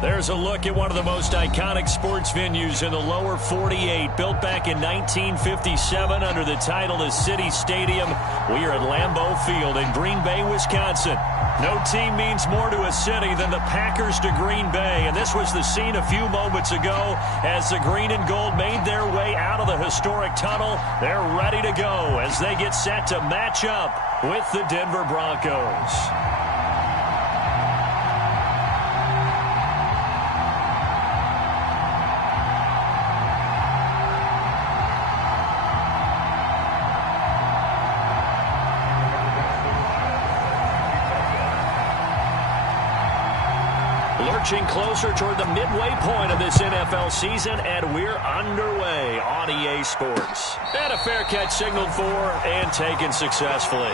There's a look at one of the most iconic sports venues in the lower 48, built back in 1957 under the title of City Stadium. We are at Lambeau Field in Green Bay, Wisconsin. No team means more to a city than the Packers to Green Bay, and this was the scene a few moments ago as the green and gold made their way out of the historic tunnel. They're ready to go as they get set to match up with the Denver Broncos. Lurching closer toward the midway point of this NFL season, and we're underway on EA Sports. And a fair catch signaled for and taken successfully.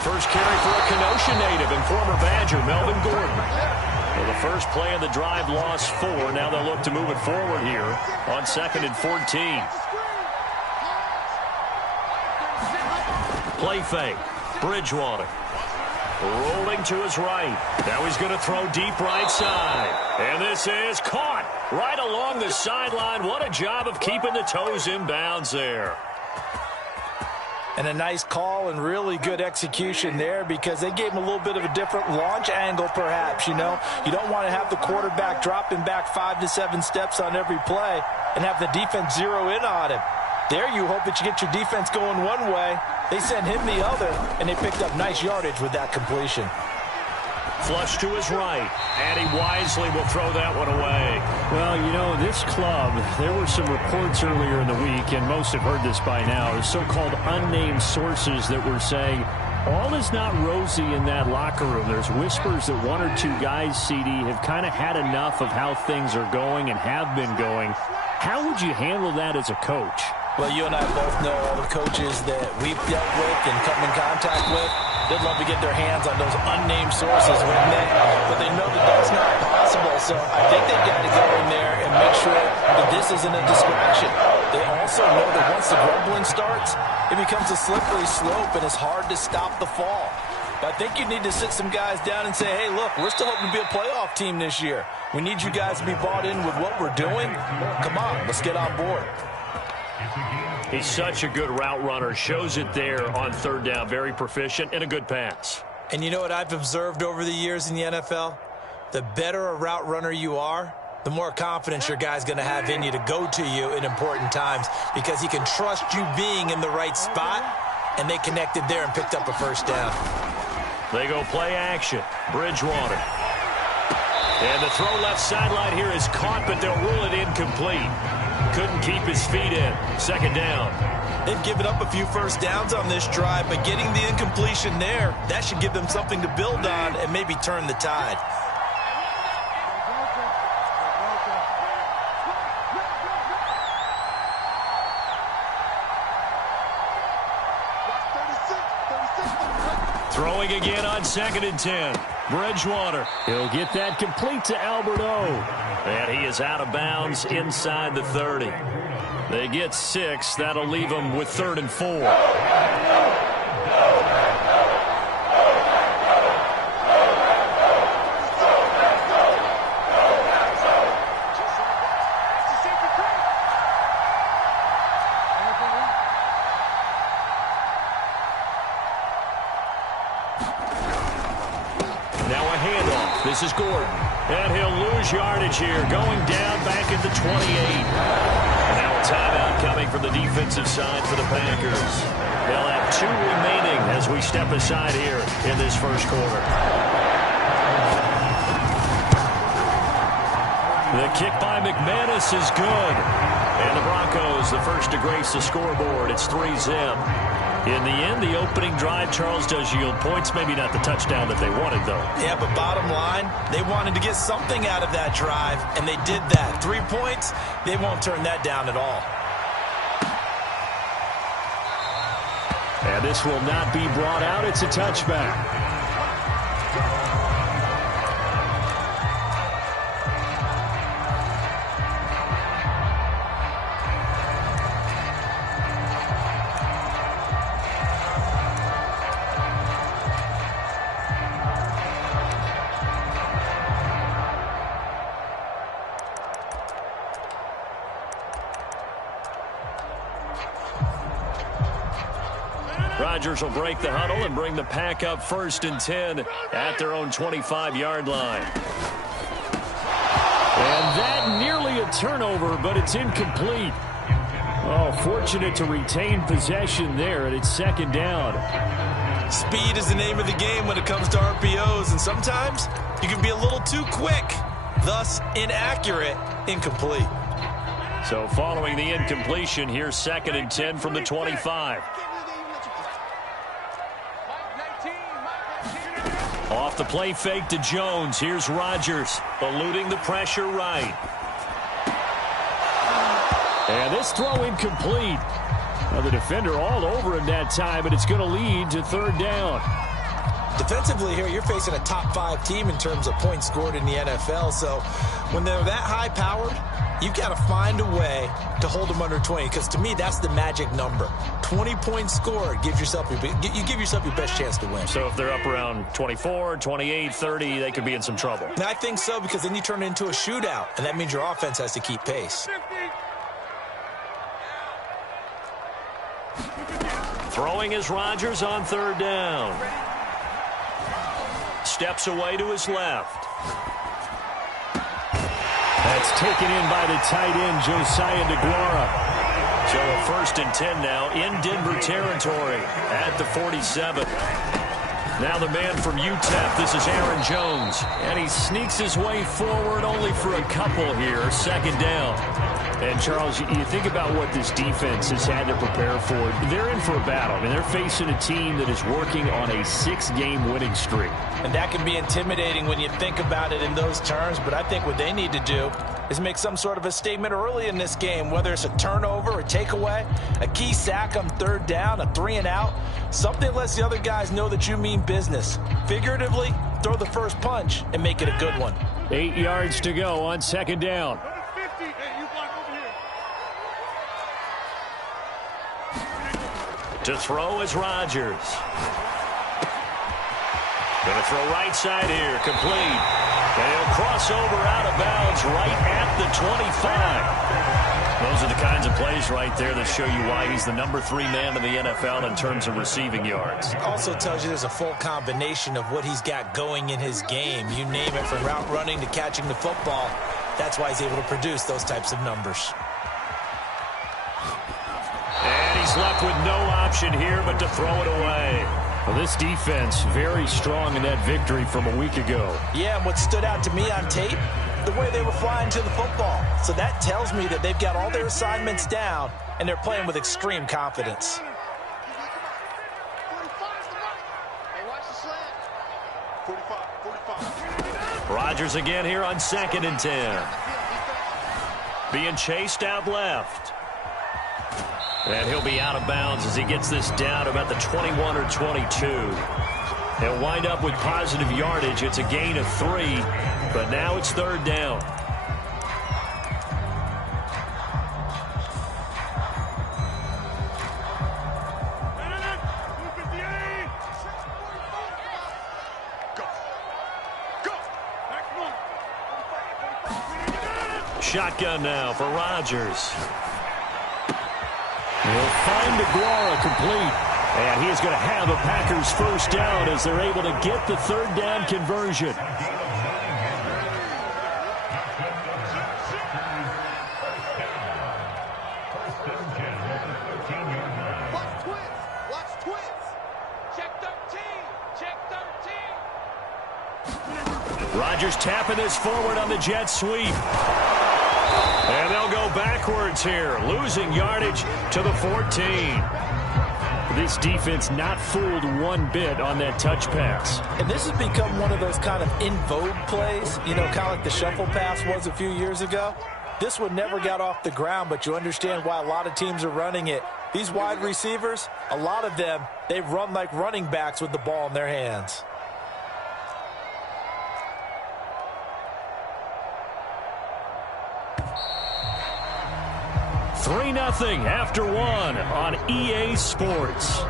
First carry for a Kenosha native and former Badger, Melvin Gordon. Well, the first play of the drive lost 4. Now they'll look to move it forward here on 2nd and 14. Play fake. Bridgewater. Rolling to his right. Now he's going to throw deep right side. And this is caught right along the sideline. What a job of keeping the toes in bounds there. And a nice call and really good execution there because they gave him a little bit of a different launch angle perhaps, you know. You don't want to have the quarterback dropping back 5 to 7 steps on every play and have the defense zero in on him. There you hope that you get your defense going one way. They sent him the other, and they picked up nice yardage with that completion. Flush to his right, and he wisely will throw that one away. Well, you know, this club, there were some reports earlier in the week, and most have heard this by now, so-called unnamed sources that were saying all is not rosy in that locker room. There's whispers that 1 or 2 guys, CD, have kind of had enough of how things are going and have been going. How would you handle that as a coach? Well, you and I both know all the coaches that we've dealt with and come in contact with. They'd love to get their hands on those unnamed sources, wouldn't they? But they know that that's not possible, so I think they've got to go in there and make sure that this isn't a distraction. They also know that once the grumbling starts, it becomes a slippery slope, and it's hard to stop the fall. But I think you need to sit some guys down and say, hey, look, we're still hoping to be a playoff team this year. We need you guys to be bought in with what we're doing. Come on, let's get on board. He's such a good route runner. Shows it there on 3rd down. Very proficient and a good pass. And you know what I've observed over the years in the NFL? The better a route runner you are, the more confidence your guy's going to have in you to go to you in important times because he can trust you being in the right spot, and they connected there and picked up a 1st down. They go play action. Bridgewater. And the throw left sideline here is caught, but they'll rule it incomplete. Couldn't keep his feet in. 2nd down. They've given up a few 1st downs on this drive, but getting the incompletion there, that should give them something to build on and maybe turn the tide. Throwing again on 2nd and 10. Bridgewater. He'll get that complete to Albert O. And he is out of bounds inside the 30. They get 6. That'll leave them with 3rd and 4. Now a handoff. This is Gordon. And he'll lose yardage here, going down back at the 28. Now a timeout coming from the defensive side for the Packers. They'll have 2 remaining as we step aside here in this 1st quarter. The kick by McManus is good. And the Broncos, the first to grace the scoreboard. It's 3-zip. In the end, the opening drive, Charles, does yield points. Maybe not the touchdown that they wanted, though. Yeah, but bottom line, they wanted to get something out of that drive, and they did that. 3 points, they won't turn that down at all. And this will not be brought out. It's a touchback. Rodgers will break the huddle and bring the pack up 1st and 10 at their own 25-yard line. And that nearly a turnover, but it's incomplete. Oh, fortunate to retain possession there, and it's 2nd down. Speed is the name of the game when it comes to RPOs, and sometimes you can be a little too quick, thus inaccurate, incomplete. So following the incompletion, here's 2nd and 10 from the 25. Off the play fake to Jones. Here's Rodgers, eluding the pressure right. And this throw incomplete. Now the defender all over him that time, but it's going to lead to 3rd down. Defensively here, you're facing a top 5 team in terms of points scored in the NFL. So when they're that high-powered, you've got to find a way to hold them under 20, because to me, that's the magic number. 20 points scored, you give yourself your best chance to win. So if they're up around 24, 28, 30, they could be in some trouble. And I think so, because then you turn it into a shootout, and that means your offense has to keep pace. Throwing is Rodgers on 3rd down. Steps away to his left. That's taken in by the tight end, Josiah DeGuara. So a 1st and 10 now in Denver territory at the 47. Now the man from UTEP, this is Aaron Jones. And he sneaks his way forward only for a couple here, 2nd down. And, Charles, you think about what this defense has had to prepare for. They're in for a battle. I mean, they're facing a team that is working on a 6-game winning streak. And that can be intimidating when you think about it in those terms, but I think what they need to do is make some sort of a statement early in this game, whether it's a turnover, a takeaway, a key sack on 3rd down, a 3-and-out, something lets the other guys know that you mean business. Figuratively, throw the first punch and make it a good one. 8 yards to go on 2nd down. To throw is Rodgers. Going to throw right side here, complete. And he'll cross over out of bounds right at the 25. Those are the kinds of plays right there that show you why he's the number 3 man in the NFL in terms of receiving yards. Also tells you there's a full combination of what he's got going in his game. You name it, from route running to catching the football. That's why he's able to produce those types of numbers. And he's left with no option here but to throw it away. Well, this defense very strong in that victory from a week ago. Yeah, and what stood out to me on tape, the way they were flying to the football. So that tells me that they've got all their assignments down, and they're playing with extreme confidence. Rodgers again here on 2nd and 10. Being chased out left. And he'll be out of bounds as he gets this down about the 21 or 22. He'll wind up with positive yardage. It's a gain of 3, but now it's 3rd down. Shotgun now for Rodgers. He'll find DeGuara complete. And he is going to have a Packers 1st down as they're able to get the 3rd down conversion. Watch twins. Check 13. Check 13. Rodgers tapping this forward on the jet sweep. And they'll go backwards here, losing yardage to the 14. This defense not fooled one bit on that touch pass. And this has become one of those kind of in vogue plays, you know, kind of like the shuffle pass was a few years ago. This one never got off the ground, but you understand why a lot of teams are running it. These wide receivers, a lot of them, they run like running backs with the ball in their hands. Three 3-0 after one on EA Sports.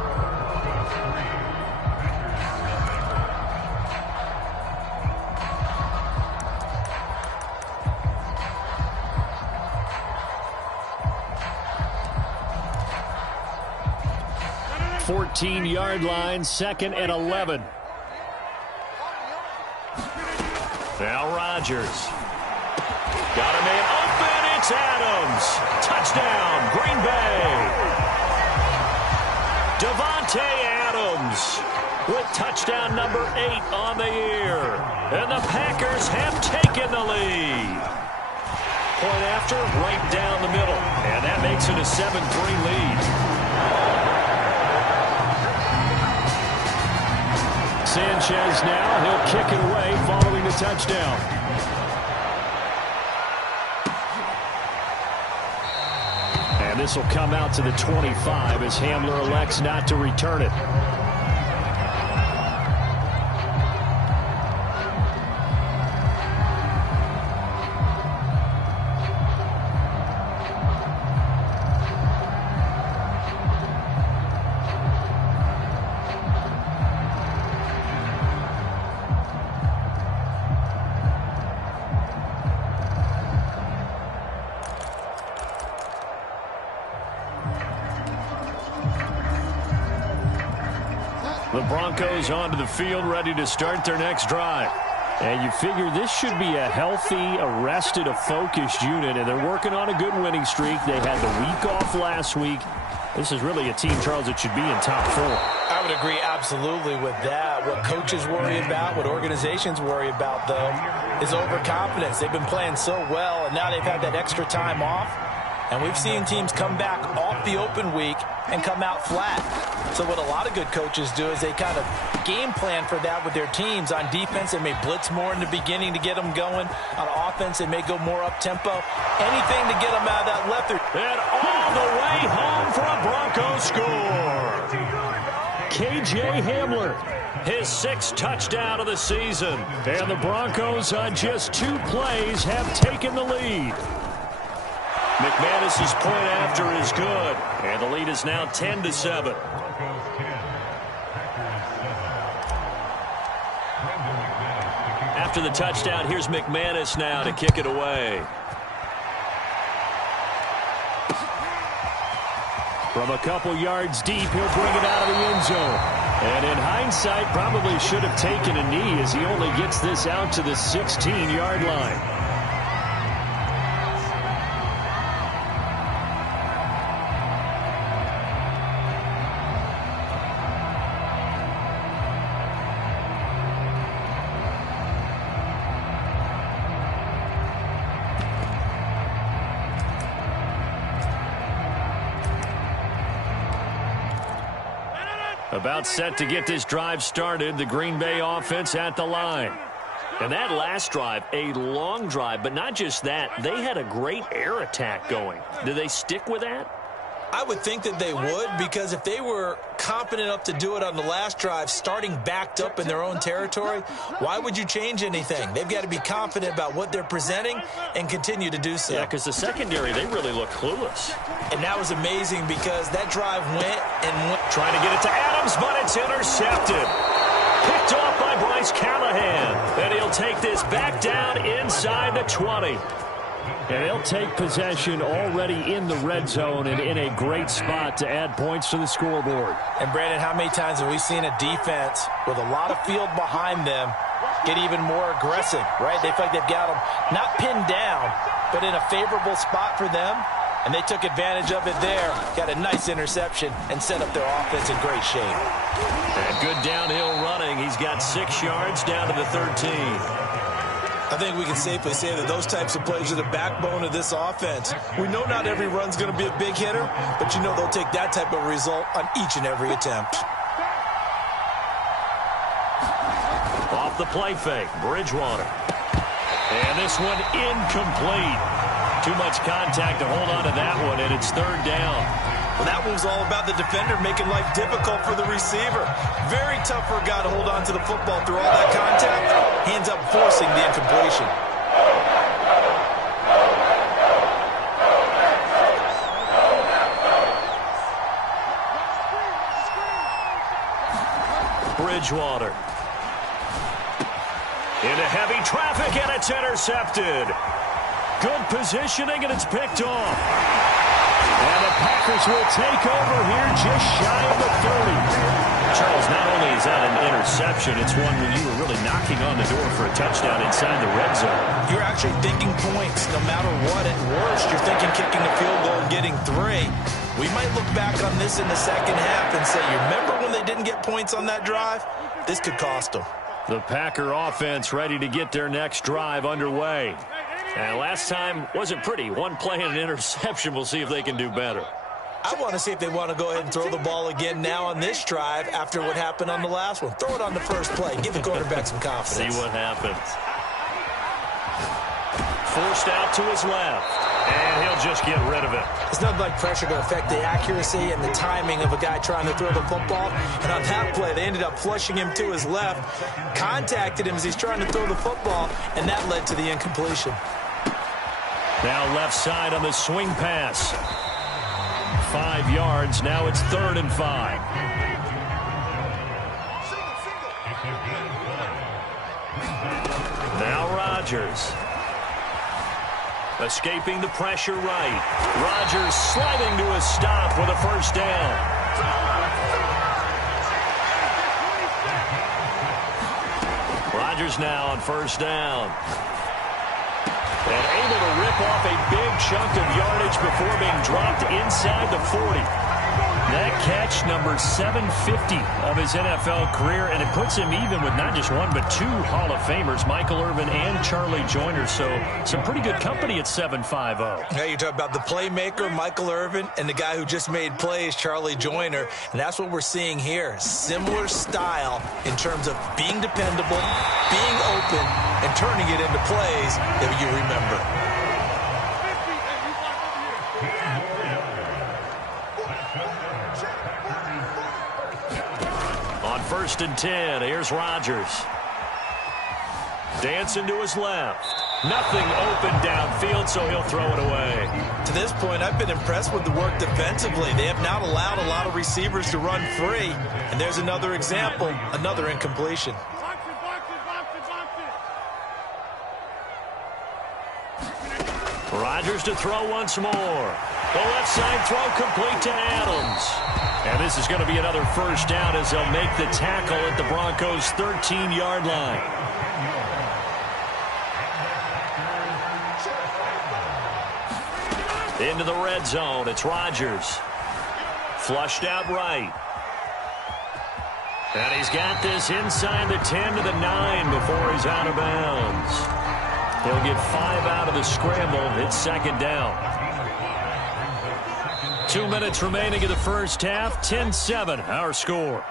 Yard line, 2nd and 11. Now Rodgers. Got a man open. It's Adams. Touchdown, Green Bay. Davante Adams with touchdown number 8 on the year. And the Packers have taken the lead. Point after, right down the middle. And that makes it a 7-3 lead. Sanchez now, he'll kick it away following the touchdown. And this will come out to the 25 as Hamler elects not to return it. The Broncos onto the field, ready to start their next drive. And you figure this should be a healthy, arrested, a focused unit, and they're working on a good winning streak. They had the week off last week. This is really a team, Charles, that should be in top 4. I would agree absolutely with that. What coaches worry about, what organizations worry about, though, is overconfidence. They've been playing so well, and now they've had that extra time off. And we've seen teams come back off the open week and come out flat. So what a lot of good coaches do is they kind of game plan for that with their teams. On defense, they may blitz more in the beginning to get them going. On offense, they may go more up-tempo. Anything to get them out of that left. And all the way home for a Broncos score. KJ Hamler, his 6th touchdown of the season. And the Broncos on just 2 plays have taken the lead. McManus's point after is good, and the lead is now 10-7. After the touchdown, here's McManus now to kick it away. From a couple yards deep, he'll bring it out of the end zone. And in hindsight, probably should have taken a knee as he only gets this out to the 16-yard line. About set to get this drive started, the Green Bay offense at the line. And that last drive, a long drive, but not just that. They had a great air attack going. Do they stick with that? I would think that they would, because if they were confident enough to do it on the last drive, starting backed up in their own territory, why would you change anything? They've got to be confident about what they're presenting and continue to do so. Yeah, because the secondary, they really look clueless. And that was amazing because that drive went and went. Trying to get it to Adams, but it's intercepted. Picked off by Bryce Callahan. And he'll take this back down inside the 20. And they'll take possession already in the red zone and in a great spot to add points to the scoreboard. And, Brandon, how many times have we seen a defense with a lot of field behind them get even more aggressive, right? They feel like they've got them not pinned down, but in a favorable spot for them. And they took advantage of it there, got a nice interception, and set up their offense in great shape. And good downhill running. He's got 6 yards down to the 13. I think we can safely say that those types of plays are the backbone of this offense. We know not every run's going to be a big hitter, but you know they'll take that type of result on each and every attempt. Off the play fake, Bridgewater. And this one incomplete. Too much contact to hold on to that one, and it's third down. Well, that one was all about the defender making life difficult for the receiver. Very tough for a guy to hold on to the football through all that contact. Hands up, forcing the incompletion. Bridgewater. Into heavy traffic, and it's intercepted. Good positioning, and it's picked off. And the Packers will take over here just shy of the 30. Charles, not only is that an interception, it's one where you were really knocking on the door for a touchdown inside the red zone. You're actually thinking points no matter what. At worst, you're thinking kicking a field goal and getting 3. We might look back on this in the second half and say, you remember when they didn't get points on that drive? This could cost them. The Packer offense ready to get their next drive underway. And last time wasn't pretty. One play and an interception. We'll see if they can do better. I want to see if they want to go ahead and throw the ball again now on this drive after what happened on the last one. Throw it on the first play. Give the quarterback some confidence. See what happens. Forced out to his left. And he'll just get rid of it. It's nothing like pressure to affect the accuracy and the timing of a guy trying to throw the football. And on that play, they ended up flushing him to his left, contacted him as he's trying to throw the football, and that led to the incompletion. Now left side on the swing pass. 5 yards. Now it's 3rd and 5. Now Rodgers. Escaping the pressure right. Rodgers sliding to a stop with a first down. Rodgers now on first down. And able to rip off a big chunk of yardage before being dropped inside the 40. That catch, number 750 of his NFL career, and it puts him even with not just one, but 2 Hall of Famers, Michael Irvin and Charlie Joyner. So some pretty good company at 750. Yeah, you're talking about the playmaker, Michael Irvin, and the guy who just made plays, Charlie Joyner. And that's what we're seeing here. Similar style in terms of being dependable, being open, and turning it into plays that you remember. On 1st and 10, here's Rodgers. Dancing to his left. Nothing open downfield, so he'll throw it away. To this point, I've been impressed with the work defensively. They have not allowed a lot of receivers to run free. And there's another example, another incompletion. Rodgers to throw once more. The left side throw complete to Adams. And this is going to be another first down as they'll make the tackle at the Broncos' 13-yard line. Into the red zone. It's Rodgers. Flushed out right. And he's got this inside the 10 to the 9 before he's out of bounds. He'll get 5 out of the scramble. It's 2nd down. 2 minutes remaining in the first half. 10-7, our score.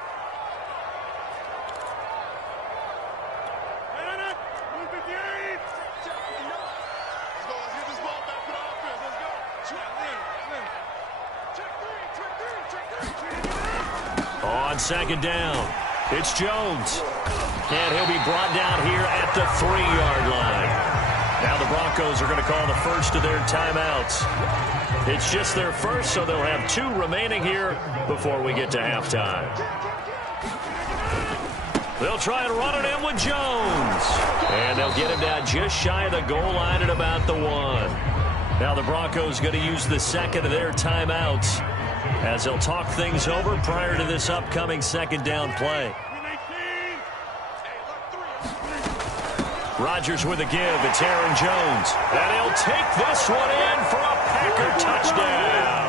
On 2nd down, it's Jones. And he'll be brought down here at the 3-yard line. Now the Broncos are going to call the first of their timeouts. It's just their first, so they'll have 2 remaining here before we get to halftime. They'll try and run it in with Jones. And they'll get him down just shy of the goal line at about the 1. Now the Broncos going to use the second of their timeouts as they'll talk things over prior to this upcoming 2nd down play. Rodgers with a give. It's Aaron Jones. And he'll take this one in for a Packer touchdown.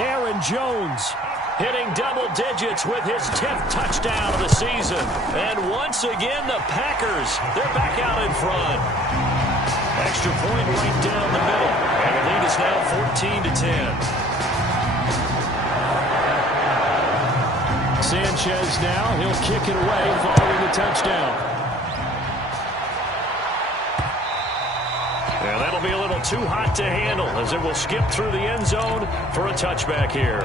Aaron Jones hitting double digits with his 10th touchdown of the season. And once again, the Packers, they're back out in front. Extra point right down the middle. And the lead is now 14-10. Sanchez now, he'll kick it away following the touchdown. And that'll be a little too hot to handle as it will skip through the end zone for a touchback here.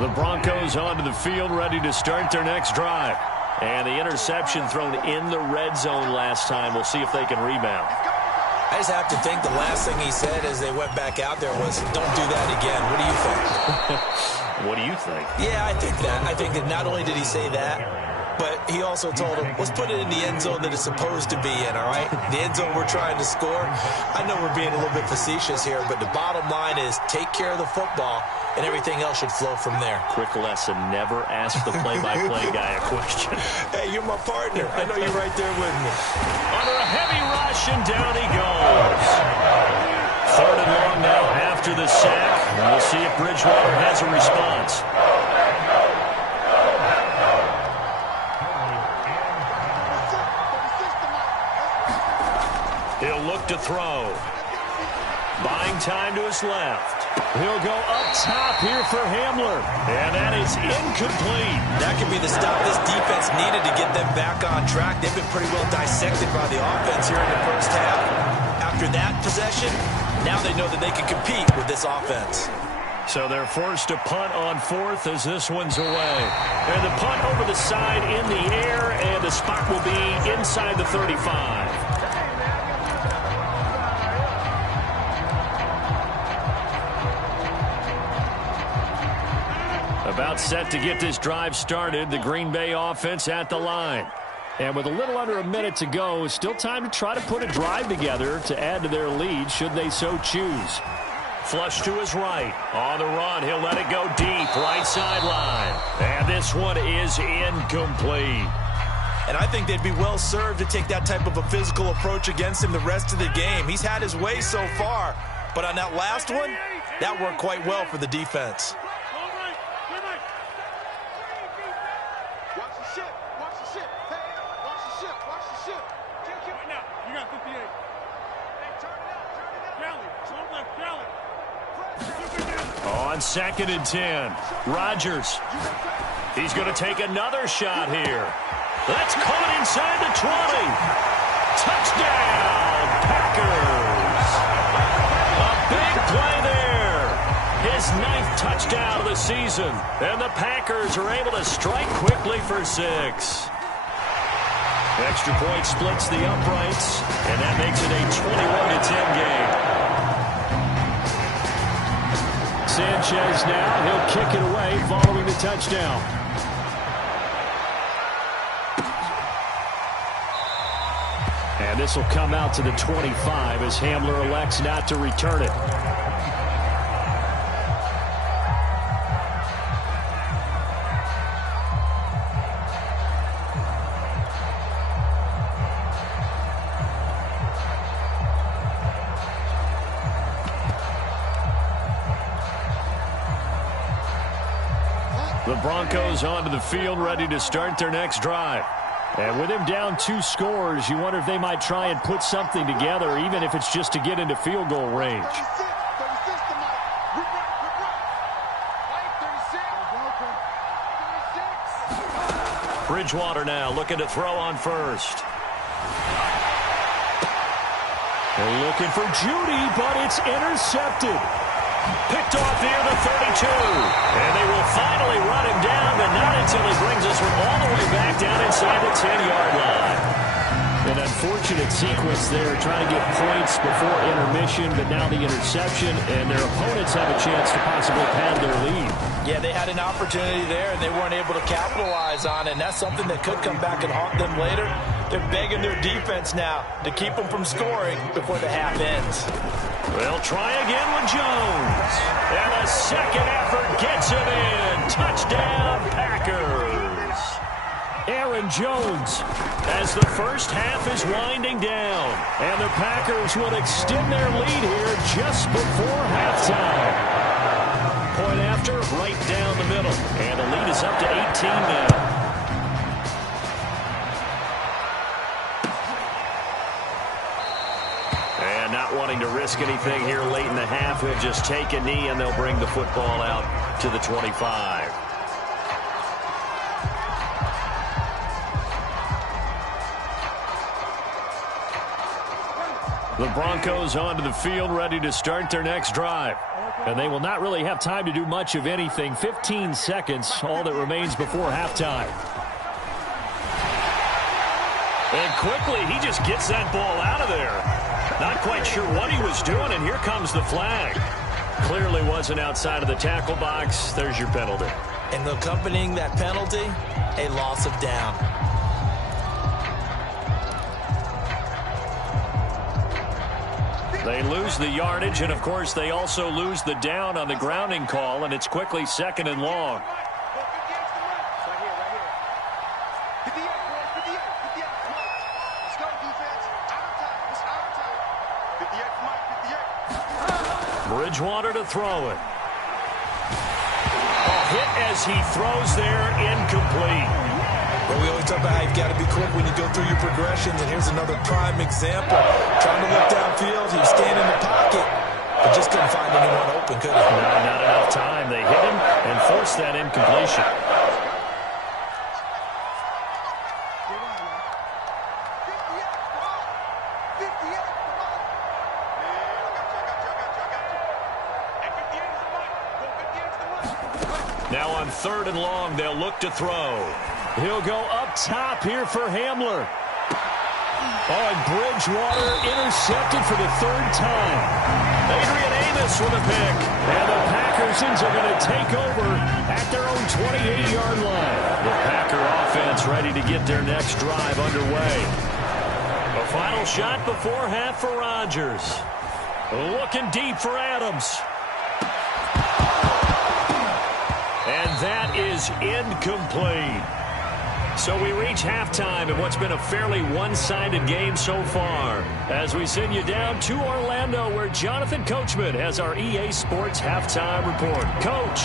The Broncos onto the field, ready to start their next drive. And the interception thrown in the red zone last time. We'll see if they can rebound. I just have to think the last thing he said as they went back out there was, don't do that again. What do you think? What do you think? Yeah, I think that. I think that not only did he say that, but he also told him, let's put it in the end zone that it's supposed to be in, all right? The end zone we're trying to score. I know we're being a little bit facetious here, but the bottom line is take care of the football, and everything else should flow from there. Quick lesson, never ask the play-by-play guy a question. Hey, you're my partner. I know you're right there with me. Under a heavy rush, and down he goes. 3rd and long now after the sack. And we'll see if Bridgewater has a response. He'll look to throw. Buying time to his left. He'll go up top here for Hamler. And that is incomplete. That could be the stop this defense needed to get them back on track. They've been pretty well dissected by the offense here in the first half. After that possession, now they know that they can compete with this offense. So they're forced to punt on 4th as this one's away. And the punt over the side in the air, and the spot will be inside the 35. About set to get this drive started, the Green Bay offense at the line. And with a little under a minute to go, still time to try to put a drive together to add to their lead should they so choose. Flush to his right. On the run, he'll let it go deep, right sideline. And this one is incomplete. And I think they'd be well served to take that type of a physical approach against him the rest of the game. He's had his way so far, but on that last one, that worked quite well for the defense. On 2nd and 10, Rodgers. He's going to take another shot here. That's caught inside the 20. Touchdown, Packers. A big play there. His 9th touchdown of the season. And the Packers are able to strike quickly for 6. Extra point splits the uprights, and that makes it a 21-10 game. Sanchez now, he'll kick it away following the touchdown. And this will come out to the 25 as Hamler elects not to return it. The Broncos onto the field, ready to start their next drive. And with him down 2 scores, you wonder if they might try and put something together, even if it's just to get into field goal range. Bridgewater now looking to throw on 1st. They're looking for Judy, but it's intercepted. Picked off near the 32. And they will finally run him down, but not until he brings us all the way back down inside the 10-yard line. An unfortunate sequence there, trying to get points before intermission, but now the interception, and their opponents have a chance to possibly pad their lead. Yeah, they had an opportunity there, and they weren't able to capitalize on it, and that's something that could come back and haunt them later. They're begging their defense now to keep them from scoring before the half ends. They'll try again with Jones. And a second effort gets him in. Touchdown, Packers. Aaron Jones as the first half is winding down. And the Packers will extend their lead here just before halftime. Point after, right down the middle. And the lead is up to 18 now. And not wanting to risk anything here late in the half, he'll just take a knee and they'll bring the football out to the 25. The Broncos onto the field, ready to start their next drive. And they will not really have time to do much of anything. 15 seconds, all that remains before halftime. And quickly, he just gets that ball out of there. Not quite sure what he was doing, and here comes the flag. Clearly wasn't outside of the tackle box. There's your penalty. And accompanying that penalty, a loss of down. They lose the yardage, and of course they also lose the down on the grounding call, and it's quickly 2nd and long. Bridgewater to throw it. A hit as he throws there, incomplete. Well, we always talk about how you've got to be quick when you go through your progressions, and here's another prime example. Trying to look downfield, he was staying in the pocket, but just couldn't find anyone open, could he? Not enough time. They hit him and forced that incompletion. Now on 3rd and long, they'll look to throw. He'll go up top here for Hamler. Oh, and Bridgewater intercepted for the 3rd time. Adrian Amos with a pick. And the Packersons are going to take over at their own 28-yard line. The Packer offense ready to get their next drive underway. A final shot before half for Rodgers. Looking deep for Adams. And that is incomplete. So we reach halftime in what's been a fairly one-sided game so far, as we send you down to Orlando, where Jonathan Coachman has our EA Sports halftime report. Coach.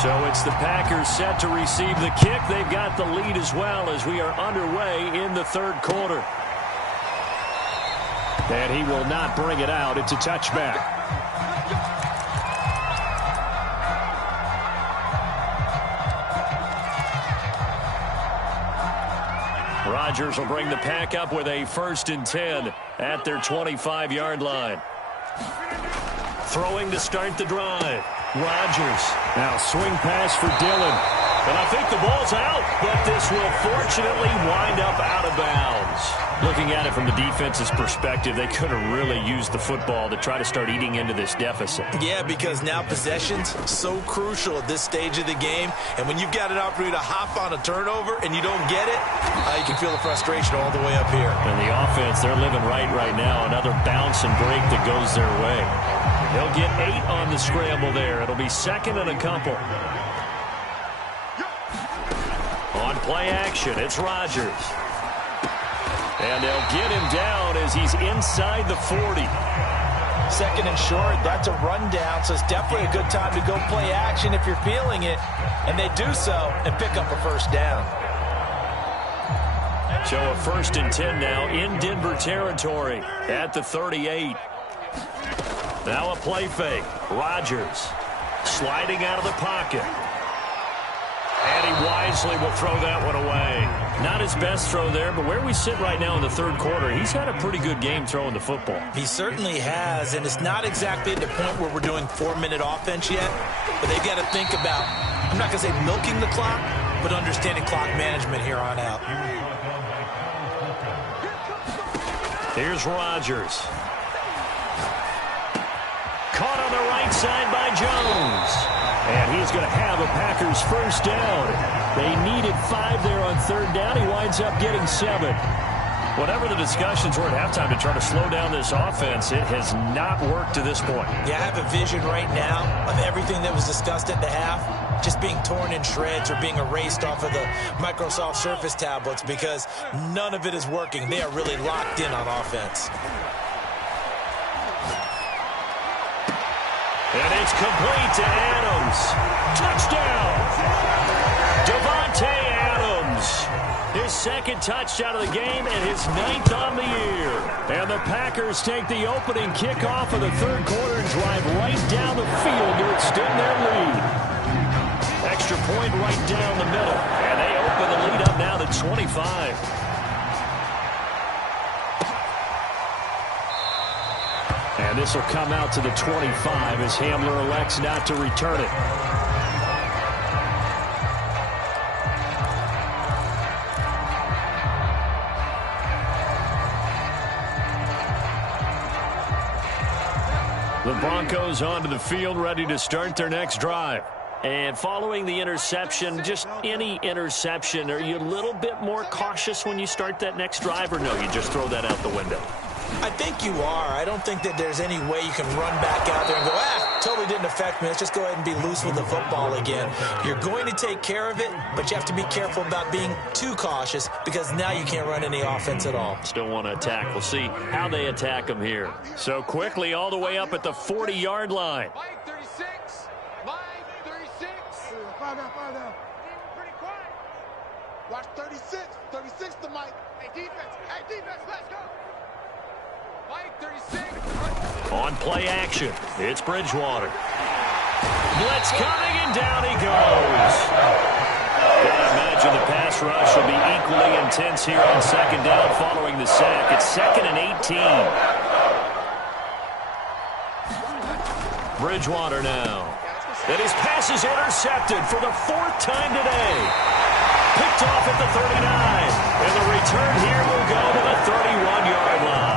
So it's the Packers set to receive the kick. They've got the lead as well as we are underway in the 3rd quarter. And he will not bring it out. It's a touchback. Rodgers will bring the Pack up with a 1st and 10 at their 25-yard line. Throwing to start the drive. Rodgers. Now swing pass for Dillon. And I think the ball's out, but this will fortunately wind up out of bounds. Looking at it from the defense's perspective, they could have really used the football to try to start eating into this deficit. Yeah, because now possession's so crucial at this stage of the game. And when you've got an opportunity to hop on a turnover and you don't get it, you can feel the frustration all the way up here. And the offense, they're living right now. Another bounce and break that goes their way. They'll get 8 on the scramble there. It'll be 2nd and a couple. On play action, it's Rodgers. And they'll get him down as he's inside the 40. 2nd and short, that's a rundown, so it's definitely a good time to go play action if you're feeling it. And they do so and pick up a 1st down. So a 1st and 10 now in Denver territory at the 38. Now a play fake. Rodgers sliding out of the pocket. And he wisely will throw that one away. Not his best throw there, but where we sit right now in the 3rd quarter, he's had a pretty good game throwing the football. He certainly has, and it's not exactly at the point where we're doing 4-minute offense yet, but they've got to think about, I'm not going to say milking the clock, but understanding clock management here on out. Here's Rodgers. Caught on the right side by Jones. And he's going to have a Packers first down. They needed 5 there on third down. He winds up getting 7. Whatever the discussions were at halftime to try to slow down this offense, it has not worked to this point. Yeah, I have a vision right now of everything that was discussed at the half just being torn in shreds or being erased off of the Microsoft Surface tablets because none of it is working. They are really locked in on offense. And it's complete to Adams. Touchdown! Devontae Adams. His second touchdown of the game and his 9th on the year. And the Packers take the opening kickoff of the third quarter and drive right down the field to extend their lead. Extra point right down the middle. And they open the lead up now to 25. And this will come out to the 25 as Hamler elects not to return it. The Broncos onto the field, ready to start their next drive. And following the interception, just any interception, are you a little bit more cautious when you start that next drive, or no, you just throw that out the window? I think you are. I don't think that there's any way you can run back out there and go, totally didn't affect me. Let's just go ahead and be loose with the football again. You're going to take care of it, but you have to be careful about being too cautious because now you can't run any offense at all. Still want to attack. We'll see how they attack them here. So quickly all the way up at the 40-yard line. Mike 36. Mike 36. Fire down. Pretty quiet. Watch 36. 36 to Mike. Hey, defense, let's go. Mike 36. On play action, it's Bridgewater. Blitz coming, and down he goes. Gotta imagine the pass rush will be equally intense here on second down following the sack. It's 2nd and 18. Bridgewater now. And his pass is intercepted for the 4th time today. Picked off at the 39. And the return here will go to the 31-yard line.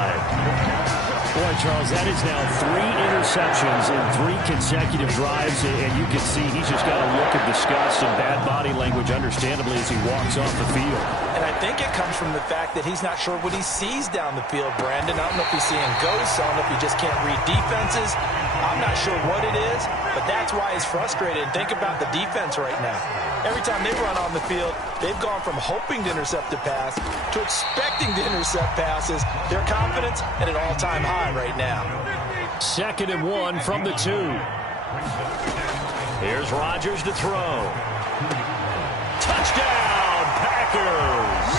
Boy, Charles, that is now 3 interceptions in 3 consecutive drives, and you can see he's just got a look of disgust and bad body language, understandably, as he walks off the field. And I think it comes from the fact that he's not sure what he sees down the field, Brandon. I don't know if he's seeing ghosts. I don't know if he just can't read defenses. I'm not sure what it is, but that's why he's frustrated. Think about the defense right now. Every time they run on the field, they've gone from hoping to intercept a pass to expecting to intercept passes. Their confidence at an all-time high right now. 2nd and 1 from the 2. Here's Rodgers to throw. Touchdown, Packers!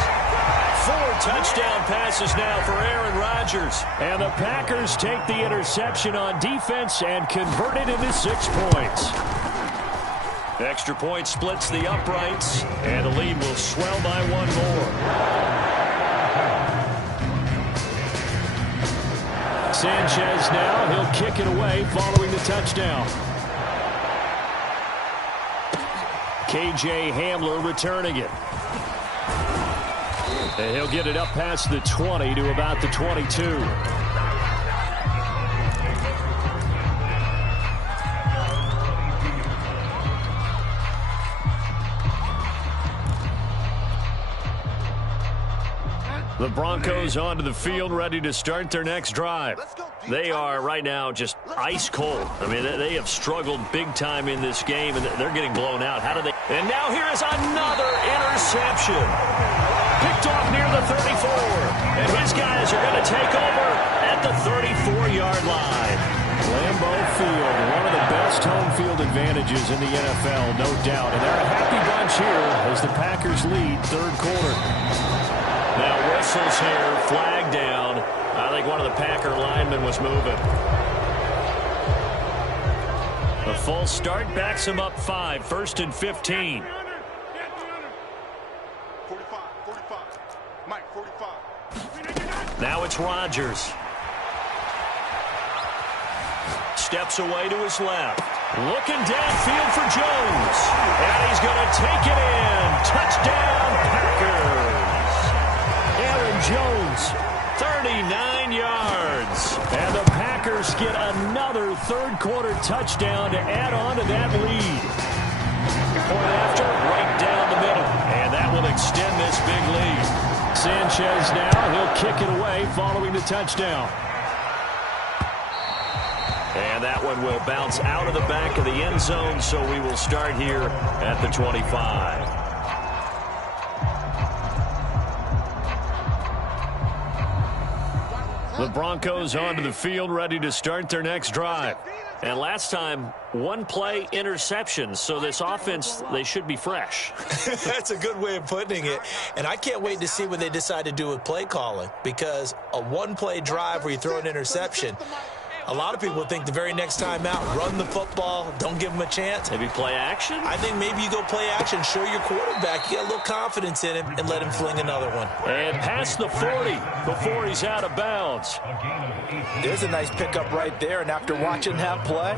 4 touchdown passes now for Aaron Rodgers. And the Packers take the interception on defense and convert it into 6 points. Extra point splits the uprights, and the lead will swell by 1 more. Sanchez now, he'll kick it away following the touchdown. KJ Hamler returning it. And he'll get it up past the 20 to about the 22. The Broncos onto the field, ready to start their next drive. They are right now just ice cold. I mean, they have struggled big time in this game, and they're getting blown out. How do they? And now here is another interception. Picked off near the 34. And his guys are going to take over at the 34-yard line. Lambeau Field, one of the best home field advantages in the NFL, no doubt. And they're a happy bunch here as the Packers lead third quarter. Now whistles here, flag down. I think one of the Packer linemen was moving. The full start backs him up 5, 1st and 15. 45. Mike 45. Now it's Rodgers. Steps away to his left. Looking downfield for Jones. And he's going to take it in. Touchdown, Packers. Aaron Jones, 39 yards. And the Packers Bears get another third-quarter touchdown to add on to that lead. Point after, right down the middle. And that will extend this big lead. Sanchez now, he'll kick it away following the touchdown. And that one will bounce out of the back of the end zone, so we will start here at the 25. The Broncos onto the field, ready to start their next drive. And last time, one play interception, so this offense, they should be fresh. That's a good way of putting it. And I can't wait to see what they decide to do with play calling, because a one-play drive where you throw an interception, a lot of people think the very next time out, run the football, don't give them a chance. Maybe play action? I think maybe you go play action, show your quarterback, you get a little confidence in him, and let him fling another one. And past the 40 before he's out of bounds. There's a nice pickup right there, and after watching that play,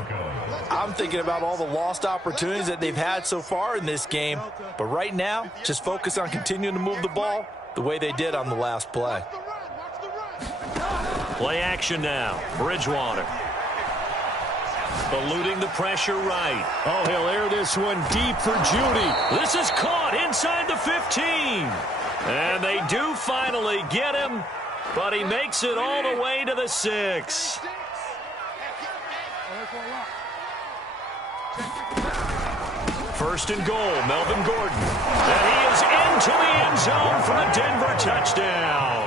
I'm thinking about all the lost opportunities that they've had so far in this game. But right now, just focus on continuing to move the ball the way they did on the last play. Play action now. Bridgewater. Eluding the pressure right. Oh, he'll air this one deep for Judy. This is caught inside the 15. And they do finally get him, but he makes it all the way to the 6. First and goal, Melvin Gordon. And he is into the end zone for a Denver touchdown.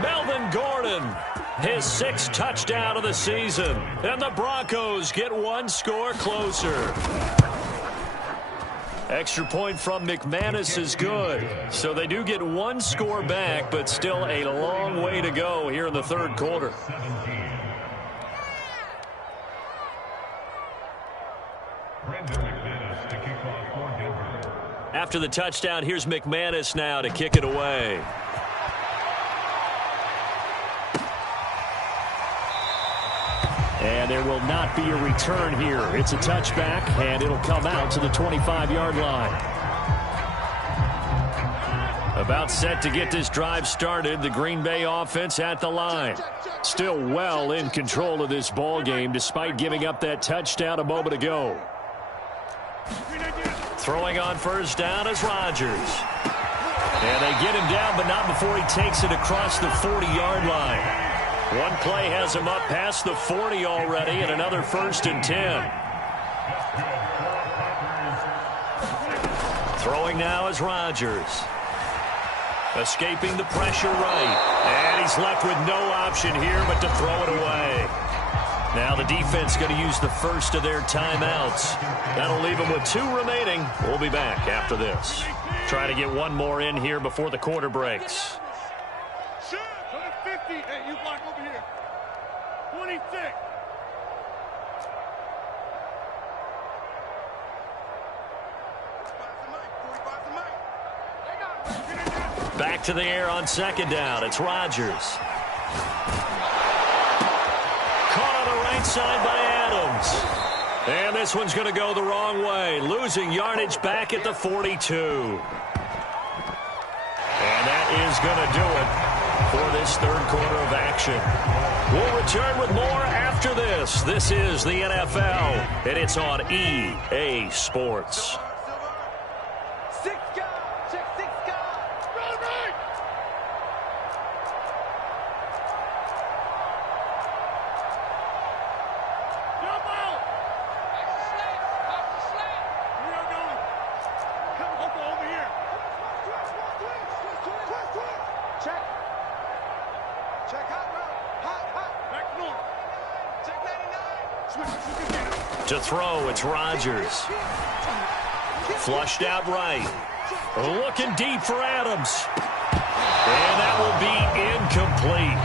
Melvin Gordon, his 6th touchdown of the season. And the Broncos get one score closer. Extra point from McManus is good. So they do get one score back, but still a long way to go here in the third quarter. After the touchdown, here's McManus now to kick it away. And there will not be a return here. It's a touchback, and it'll come out to the 25-yard line. About set to get this drive started. The Green Bay offense at the line. Still well in control of this ball game, despite giving up that touchdown a moment ago. Throwing on first down is Rodgers. And they get him down, but not before he takes it across the 40-yard line. One play has him up past the 40 already, and another 1st and 10. Throwing now is Rodgers. Escaping the pressure right. And he's left with no option here but to throw it away. Now the defense going to use the first of their timeouts. That'll leave them with 2 remaining. We'll be back after this. Try to get one more in here before the quarter breaks. Hey, you block over here. 26. Back to the air on second down. It's Rodgers. Caught on the right side by Adams. And this one's going to go the wrong way. Losing yardage back at the 42. And that is going to do it for this third quarter of action. We'll return with more after this. This is the NFL, and it's on EA Sports. 6 guys. Check 6 guys. Run right. Jump out. We are going. Come over here. Check. Check hot route. Hot. Back north. Check 99. To throw, it's Rodgers. Flushed out right. Looking deep for Adams. And that will be incomplete.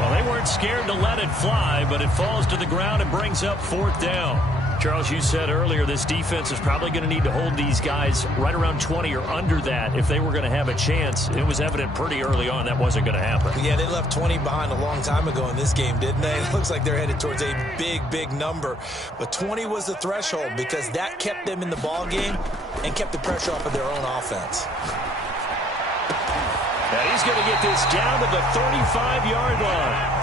Well, they weren't scared to let it fly, but it falls to the ground and brings up 4th down. Charles, you said earlier this defense is probably going to need to hold these guys right around 20 or under that if they were going to have a chance. It was evident pretty early on that wasn't going to happen. Yeah, they left 20 behind a long time ago in this game, didn't they? It looks like they're headed towards a big number. But 20 was the threshold because that kept them in the ball game and kept the pressure off of their own offense. Now he's going to get this down to the 35-yard line.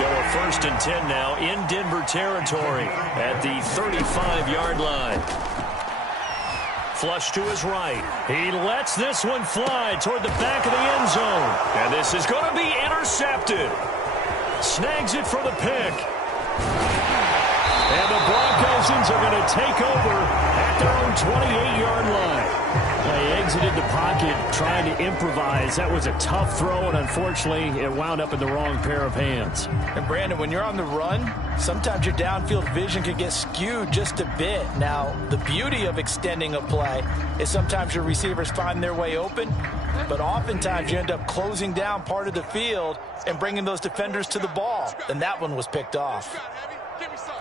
So a 1st and 10 now in Denver territory at the 35-yard line. Flush to his right. He lets this one fly toward the back of the end zone. And this is going to be intercepted. Snags it for the pick. And the Broncos are going to take over at their own 28-yard line. They exited the pocket trying to improvise. That was a tough throw, and unfortunately, it wound up in the wrong pair of hands. And Brandon, when you're on the run, sometimes your downfield vision can get skewed just a bit. Now, the beauty of extending a play is sometimes your receivers find their way open, but oftentimes you end up closing down part of the field and bringing those defenders to the ball. And that one was picked off. Give me some.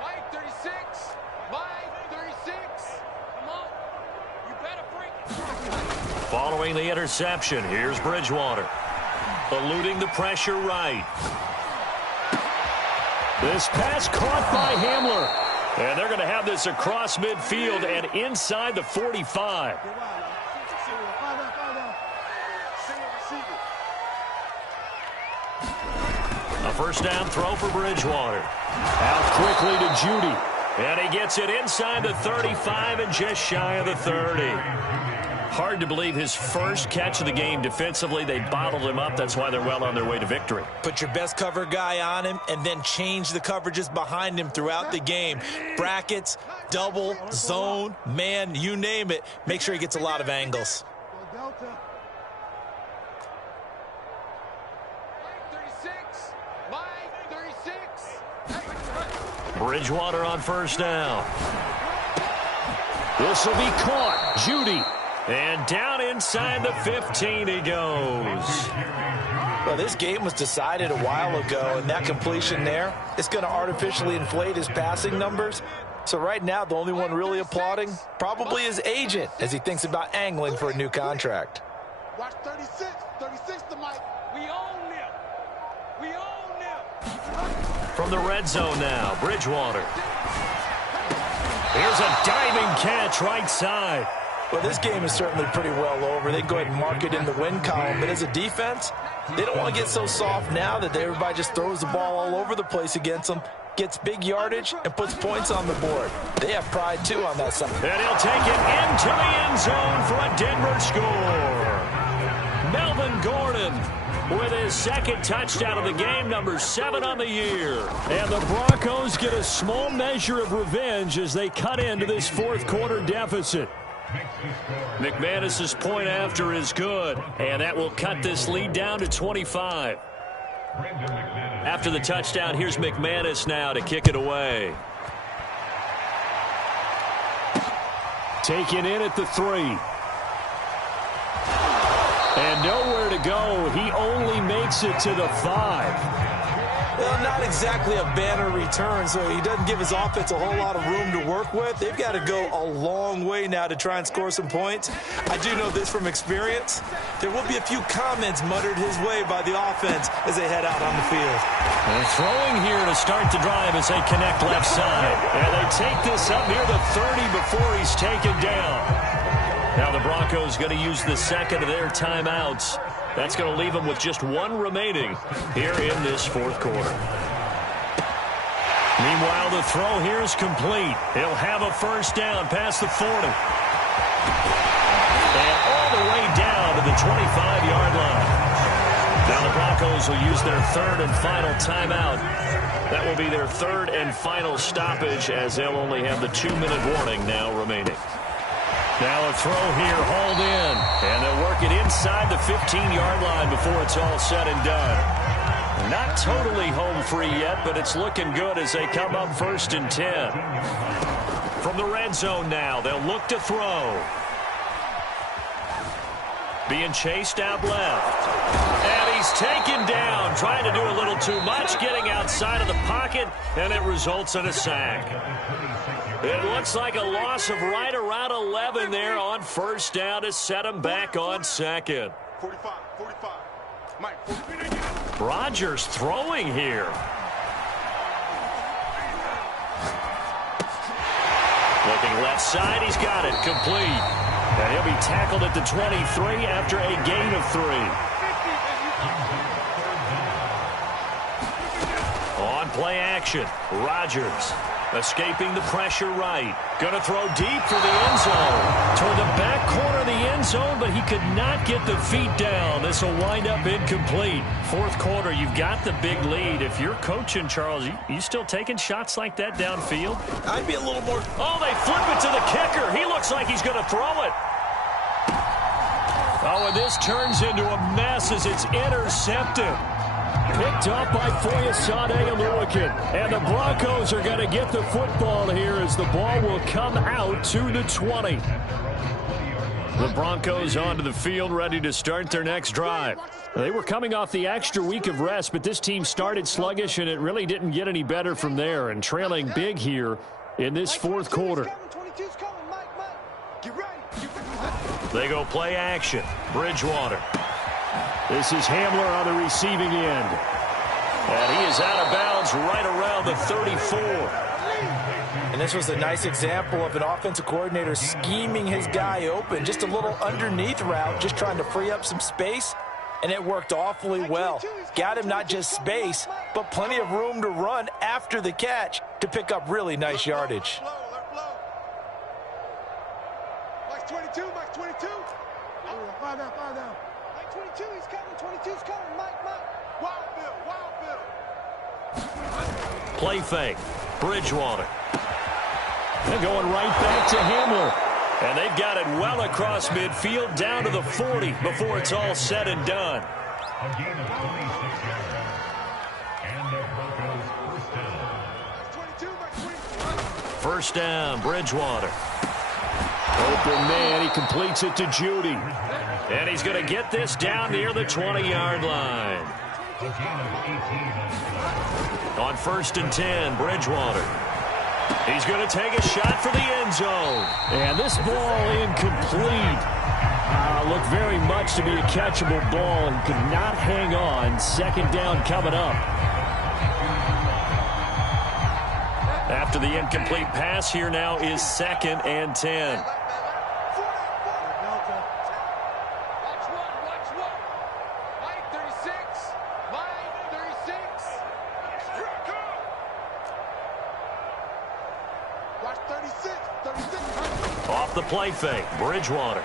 Mike 36. Mike 36. Come on. You better break it. Following the interception, here's Bridgewater. Eluding the pressure right. This pass caught by Hamler. And they're going to have this across midfield and inside the 45. A first down throw for Bridgewater. Out quickly to Judy. And he gets it inside the 35 and just shy of the 30. Hard to believe his first catch of the game defensively. They bottled him up. That's why they're well on their way to victory. Put your best cover guy on him and then change the coverages behind him throughout the game. Brackets, double, zone, man, you name it. Make sure he gets a lot of angles. Bridgewater on first down. This will be caught. Judy. And down inside the 15 he goes. Well, this game was decided a while ago, and that completion there is going to artificially inflate his passing numbers. So right now, the only one really applauding probably his agent as he thinks about angling for a new contract. Watch 36. 36 to Mike. We own them. We own them. From the red zone now, Bridgewater. Here's a diving catch right side. Well, this game is certainly pretty well over. They can go ahead and mark it in the win column. But as a defense, they don't want to get so soft now that everybody just throws the ball all over the place against them, gets big yardage, and puts points on the board. They have pride, too, on that side. And he'll take it into the end zone for a Denver score. Melvin Gordon with his second touchdown of the game, number 7 on the year. And the Broncos get a small measure of revenge as they cut into this fourth quarter deficit. McManus's point after is good, and that will cut this lead down to 25. After the touchdown, here's McManus now to kick it away. Taken in at the 3. And nowhere to go. He only makes it to the 5. Well, not exactly a banner return, so he doesn't give his offense a whole lot of room to work with. They've got to go a long way now to try and score some points. I do know this from experience. There will be a few comments muttered his way by the offense as they head out on the field. They're throwing here to start the drive as they connect left side. And they take this up near the 30 before he's taken down. Now the Broncos going to use the second of their timeouts. That's going to leave them with just 1 remaining here in this fourth quarter. Meanwhile, the throw here is complete. He'll have a first down past the 40. And all the way down to the 25-yard line. Now the Broncos will use their third and final timeout. That will be their third and final stoppage as they'll only have the 2-minute warning now remaining. Now a throw here, hauled in, and they'll work it inside the 15-yard line before it's all said and done. Not totally home free yet, but it's looking good as they come up 1st and 10. From the red zone now, they'll look to throw. Being chased out left. And he's taken down, trying to do a little too much, getting outside of the pocket, and it results in a sack. It looks like a loss of right around 11 there on first down to set him back on second. 45. Mike, 45. Rodgers throwing here. Looking left side, he's got it, complete. And he'll be tackled at the 23 after a gain of 3. action. Rodgers escaping the pressure right. Going to throw deep for the end zone. Toward the back corner of the end zone, but he could not get the feet down. This will wind up incomplete. Fourth quarter, you've got the big lead. If you're coaching, Charles, you still taking shots like that downfield? I'd be a little more... Oh, they flip it to the kicker. He looks like he's going to throw it. Oh, and this turns into a mess as it's intercepted. Picked up by Foyesade Aluakin. And the Broncos are going to get the football here as the ball will come out to the 20. The Broncos onto the field ready to start their next drive. They were coming off the extra week of rest, but this team started sluggish, and it really didn't get any better from there. And trailing big here in this fourth quarter. They go play action. Bridgewater. This is Hamler on the receiving end. And he is out of bounds right around the 34. And this was a nice example of an offensive coordinator scheming his guy open. Just a little underneath route, just trying to free up some space. And it worked awfully well. Got him not just space, but plenty of room to run after the catch to pick up really nice yardage. Max 22, Max 22. Find out. Max 22, he's coming, 22's coming. Mike. Wild Bill. Play fake. Bridgewater. They're going right back to Hamler. And they've got it well across midfield down to the 40 before it's all said and done. First down, Bridgewater. Open man, he completes it to Judy. And he's going to get this down near the 20-yard line. On 1st and 10, Bridgewater. He's going to take a shot for the end zone. And this ball incomplete. Looked very much to be a catchable ball and could not hang on. Second down coming up. After the incomplete pass, here now is 2nd and 10. Off the play fake, Bridgewater.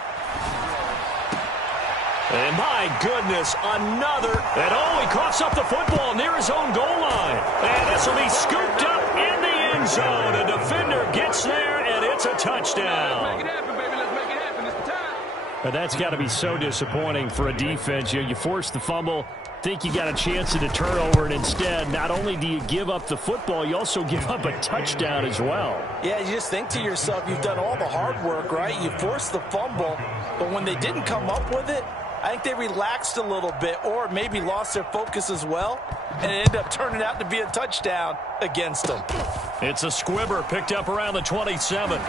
And my goodness, another. And he coughs up the football near his own goal line. And this will be scooped up in the end zone. A defender gets there, and it's a touchdown. Make it happen, baby. Let's make it happen. It's time. But that's got to be so disappointing for a defense. You force the fumble, think you got a chance at a turnover, and instead, not only do you give up the football, you also give up a touchdown as well. Yeah, you just think to yourself, you've done all the hard work, right? You forced the fumble, but when they didn't come up with it, I think they relaxed a little bit or maybe lost their focus as well, and it ended up turning out to be a touchdown against them. It's a squibber picked up around the 27.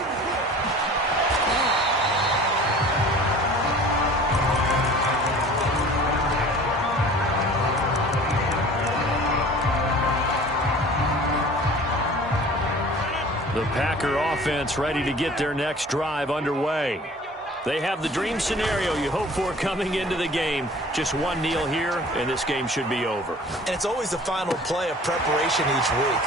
The Packer offense ready to get their next drive underway. They have the dream scenario you hope for coming into the game. Just one kneel here, and this game should be over. And it's always the final play of preparation each week.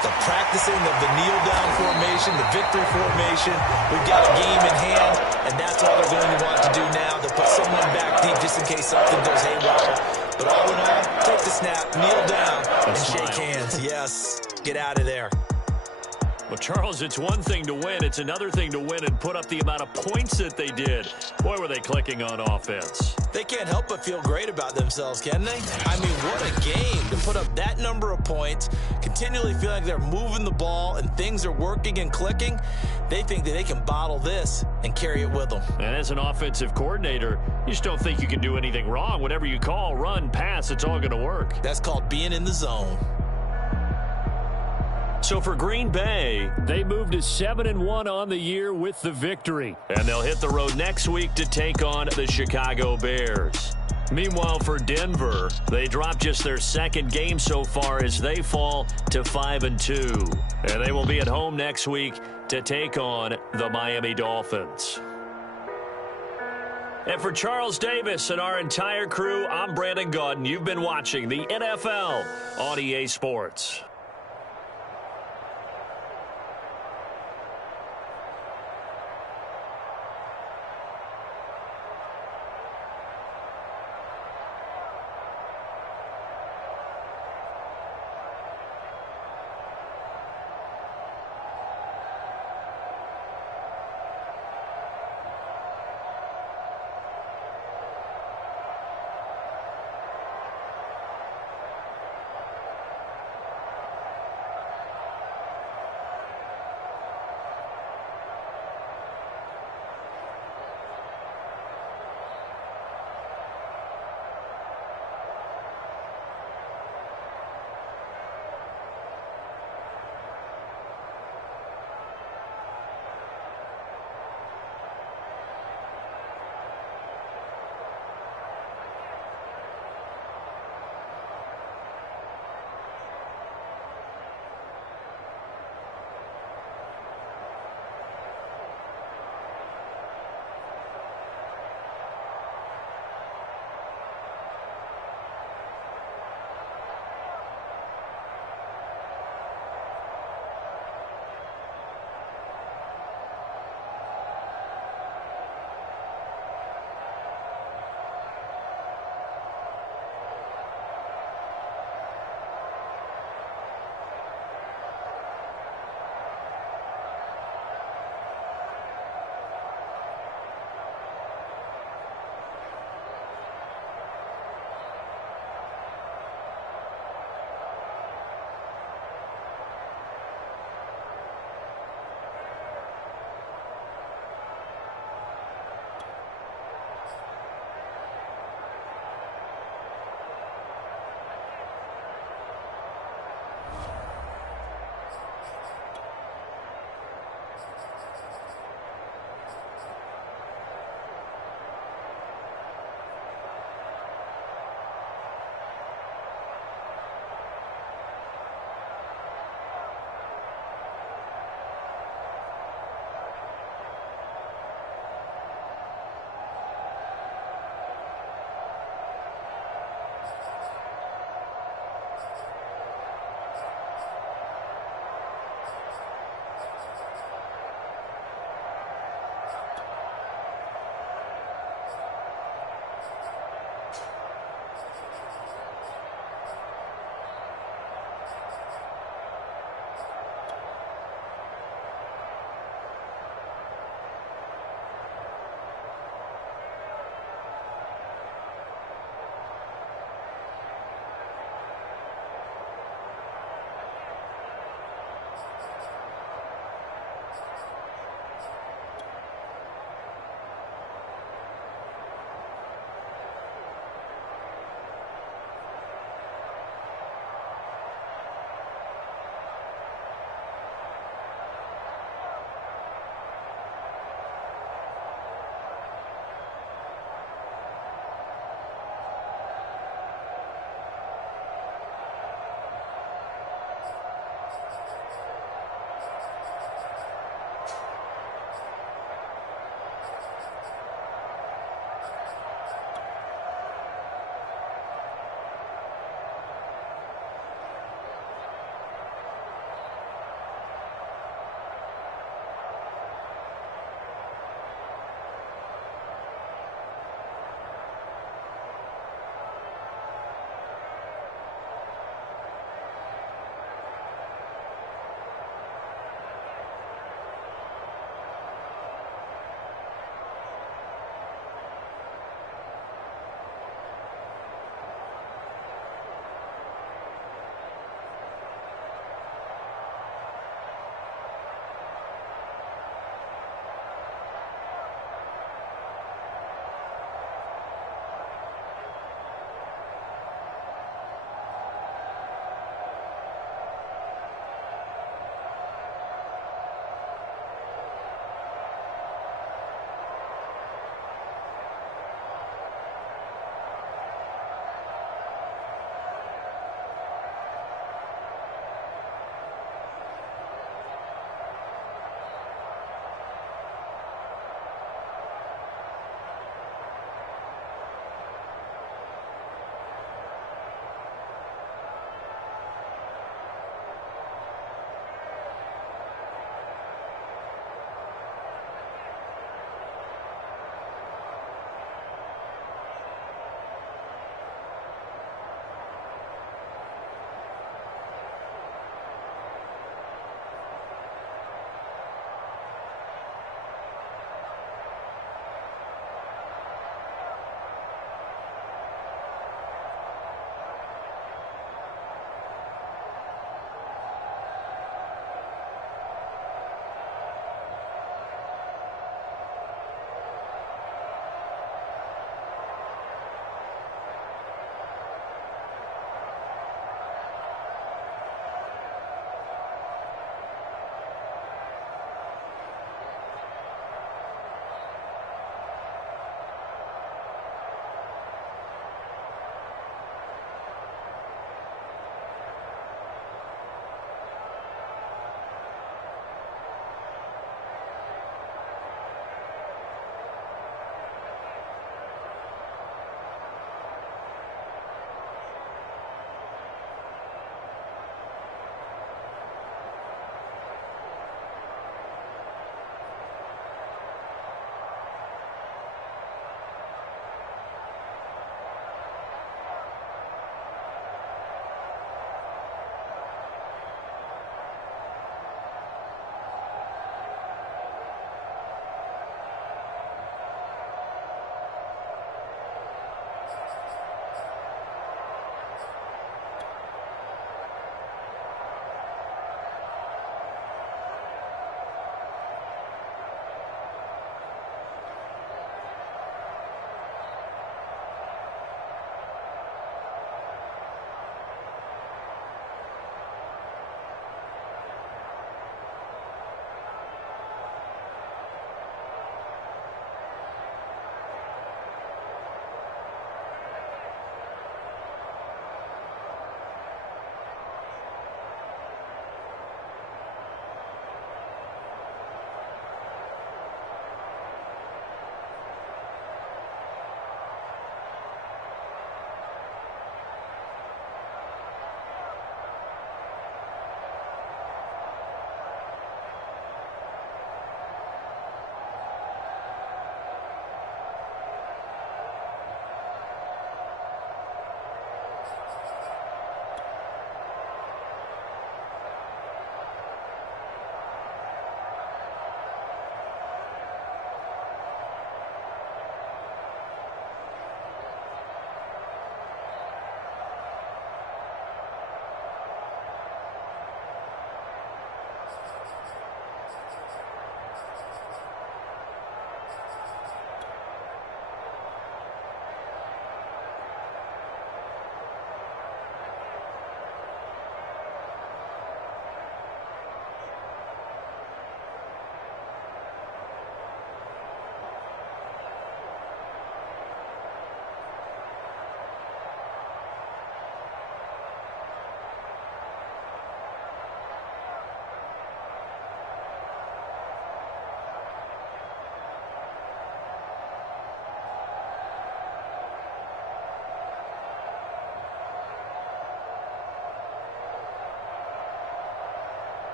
The practicing of the kneel-down formation, the victory formation. We've got a game in hand, and that's all they're going to want to do now. They'll put someone back deep just in case something goes haywire. But all in all, take the snap, kneel down, and shake hands. Yes, get out of there. Well, Charles, it's one thing to win. It's another thing to win and put up the amount of points that they did. Boy, were they clicking on offense. They can't help but feel great about themselves, can they? I mean, what a game to put up that number of points, continually feel like they're moving the ball and things are working and clicking. They think that they can bottle this and carry it with them. And as an offensive coordinator, you just don't think you can do anything wrong. Whatever you call, run, pass, it's all going to work. That's called being in the zone. So for Green Bay, they moved to 7-1 on the year with the victory. And they'll hit the road next week to take on the Chicago Bears. Meanwhile, for Denver, they dropped just their second game so far as they fall to 5-2. And they will be at home next week to take on the Miami Dolphins. And for Charles Davis and our entire crew, I'm Brandon Gaudin. You've been watching the NFL on EA Sports.